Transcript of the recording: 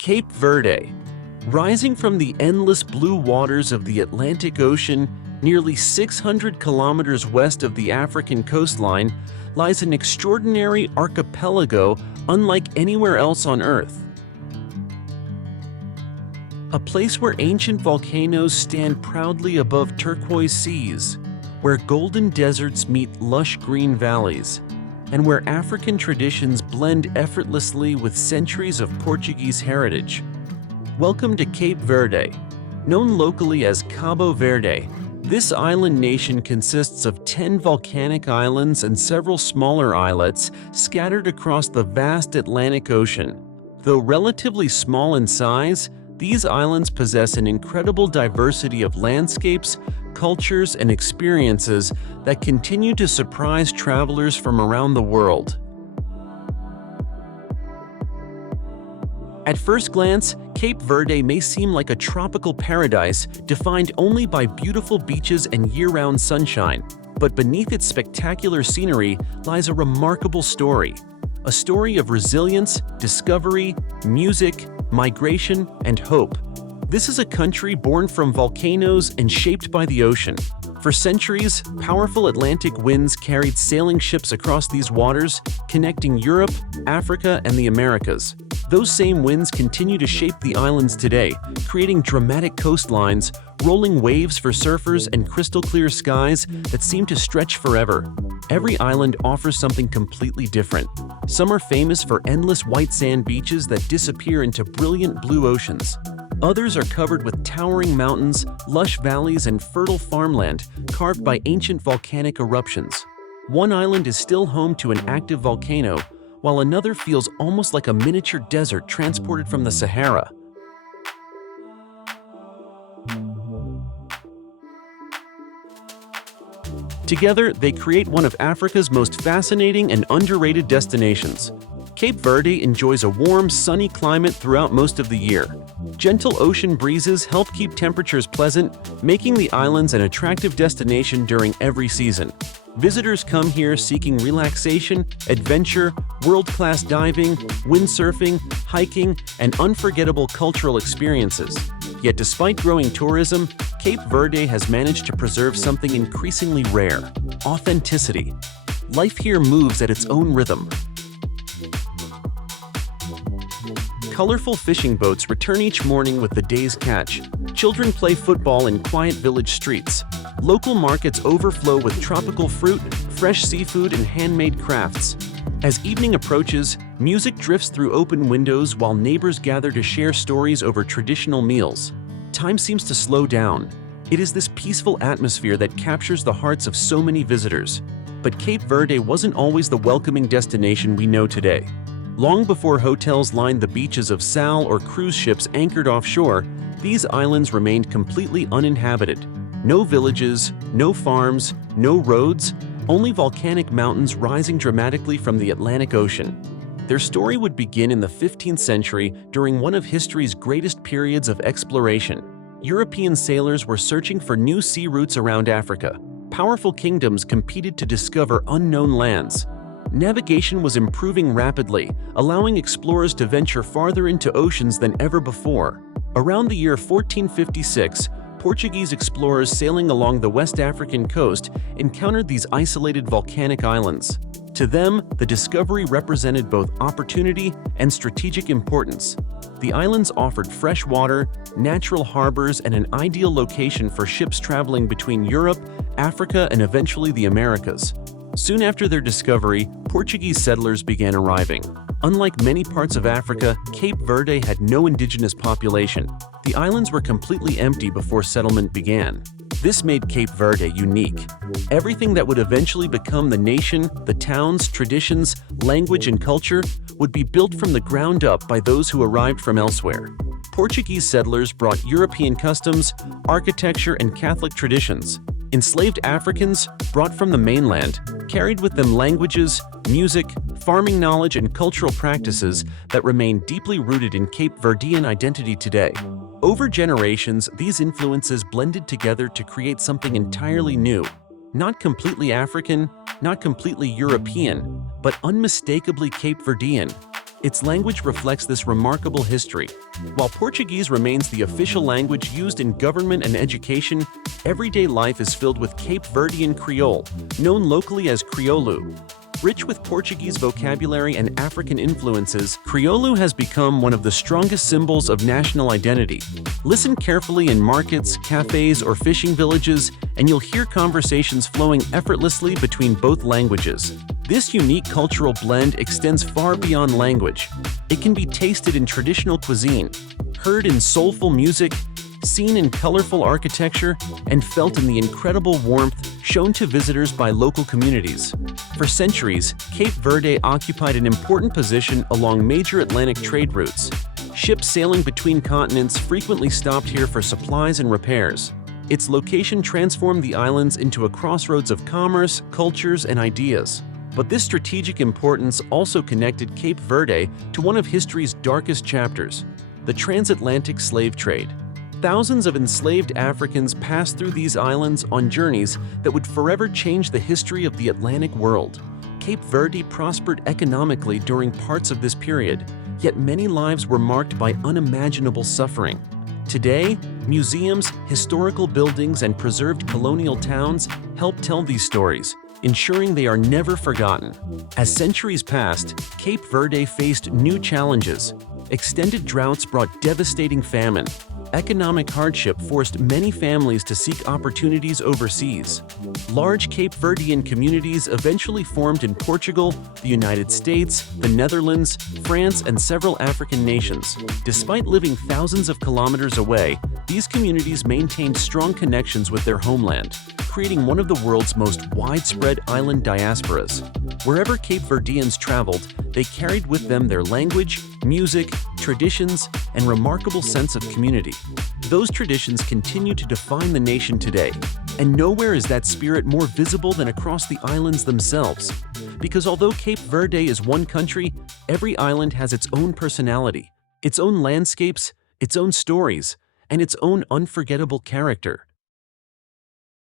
Cape Verde. Rising from the endless blue waters of the Atlantic Ocean, nearly 600 kilometers west of the African coastline, lies an extraordinary archipelago unlike anywhere else on Earth. A place where ancient volcanoes stand proudly above turquoise seas, where golden deserts meet lush green valleys, and where African traditions blend effortlessly with centuries of Portuguese heritage. Welcome to Cape Verde. Known locally as Cabo Verde, this island nation consists of 10 volcanic islands and several smaller islets scattered across the vast Atlantic Ocean. Though relatively small in size, these islands possess an incredible diversity of landscapes, cultures, and experiences that continue to surprise travelers from around the world. At first glance, Cape Verde may seem like a tropical paradise defined only by beautiful beaches and year-round sunshine, but beneath its spectacular scenery lies a remarkable story. A story of resilience, discovery, music, migration, and hope. This is a country born from volcanoes and shaped by the ocean. For centuries, powerful Atlantic winds carried sailing ships across these waters, connecting Europe, Africa, and the Americas. Those same winds continue to shape the islands today, creating dramatic coastlines, rolling waves for surfers, and crystal-clear skies that seem to stretch forever. Every island offers something completely different. Some are famous for endless white sand beaches that disappear into brilliant blue oceans. Others are covered with towering mountains, lush valleys, and fertile farmland carved by ancient volcanic eruptions. One island is still home to an active volcano, while another feels almost like a miniature desert transported from the Sahara. Together, they create one of Africa's most fascinating and underrated destinations. Cape Verde enjoys a warm, sunny climate throughout most of the year. Gentle ocean breezes help keep temperatures pleasant, making the islands an attractive destination during every season. Visitors come here seeking relaxation, adventure, world-class diving, windsurfing, hiking, and unforgettable cultural experiences. Yet despite growing tourism, Cape Verde has managed to preserve something increasingly rare: authenticity. Life here moves at its own rhythm. Colorful fishing boats return each morning with the day's catch. Children play football in quiet village streets. Local markets overflow with tropical fruit, fresh seafood, and handmade crafts. As evening approaches, music drifts through open windows while neighbors gather to share stories over traditional meals. Time seems to slow down. It is this peaceful atmosphere that captures the hearts of so many visitors. But Cape Verde wasn't always the welcoming destination we know today. Long before hotels lined the beaches of Sal or cruise ships anchored offshore, these islands remained completely uninhabited. No villages, no farms, no roads, only volcanic mountains rising dramatically from the Atlantic Ocean. Their story would begin in the 15th century during one of history's greatest periods of exploration. European sailors were searching for new sea routes around Africa. Powerful kingdoms competed to discover unknown lands. Navigation was improving rapidly, allowing explorers to venture farther into oceans than ever before. Around the year 1456, Portuguese explorers sailing along the West African coast encountered these isolated volcanic islands. To them, the discovery represented both opportunity and strategic importance. The islands offered fresh water, natural harbors, and an ideal location for ships traveling between Europe, Africa, and eventually the Americas. Soon after their discovery, Portuguese settlers began arriving. Unlike many parts of Africa, Cape Verde had no indigenous population. The islands were completely empty before settlement began. This made Cape Verde unique. Everything that would eventually become the nation, the towns, traditions, language, and culture would be built from the ground up by those who arrived from elsewhere. Portuguese settlers brought European customs, architecture, and Catholic traditions. Enslaved Africans, brought from the mainland, carried with them languages, music, farming knowledge, and cultural practices that remain deeply rooted in Cape Verdean identity today. Over generations, these influences blended together to create something entirely new. Not completely African, not completely European, but unmistakably Cape Verdean. Its language reflects this remarkable history. While Portuguese remains the official language used in government and education, everyday life is filled with Cape Verdean Creole, known locally as Crioulo. Rich with Portuguese vocabulary and African influences, Crioulo has become one of the strongest symbols of national identity. Listen carefully in markets, cafes, or fishing villages, and you'll hear conversations flowing effortlessly between both languages. This unique cultural blend extends far beyond language. It can be tasted in traditional cuisine, heard in soulful music, seen in colorful architecture, and felt in the incredible warmth shown to visitors by local communities. For centuries, Cape Verde occupied an important position along major Atlantic trade routes. Ships sailing between continents frequently stopped here for supplies and repairs. Its location transformed the islands into a crossroads of commerce, cultures, and ideas. But this strategic importance also connected Cape Verde to one of history's darkest chapters, the transatlantic slave trade. Thousands of enslaved Africans passed through these islands on journeys that would forever change the history of the Atlantic world. Cape Verde prospered economically during parts of this period, yet many lives were marked by unimaginable suffering. Today, museums, historical buildings, and preserved colonial towns help tell these stories, ensuring they are never forgotten. As centuries passed, Cape Verde faced new challenges. Extended droughts brought devastating famine. Economic hardship forced many families to seek opportunities overseas. Large Cape Verdean communities eventually formed in Portugal, the United States, the Netherlands, France, and several African nations. Despite living thousands of kilometers away, these communities maintained strong connections with their homeland, creating one of the world's most widespread island diasporas. Wherever Cape Verdeans traveled, they carried with them their language, music, traditions, and remarkable sense of community. Those traditions continue to define the nation today, and nowhere is that spirit more visible than across the islands themselves. Because although Cape Verde is one country, every island has its own personality, its own landscapes, its own stories, and its own unforgettable character.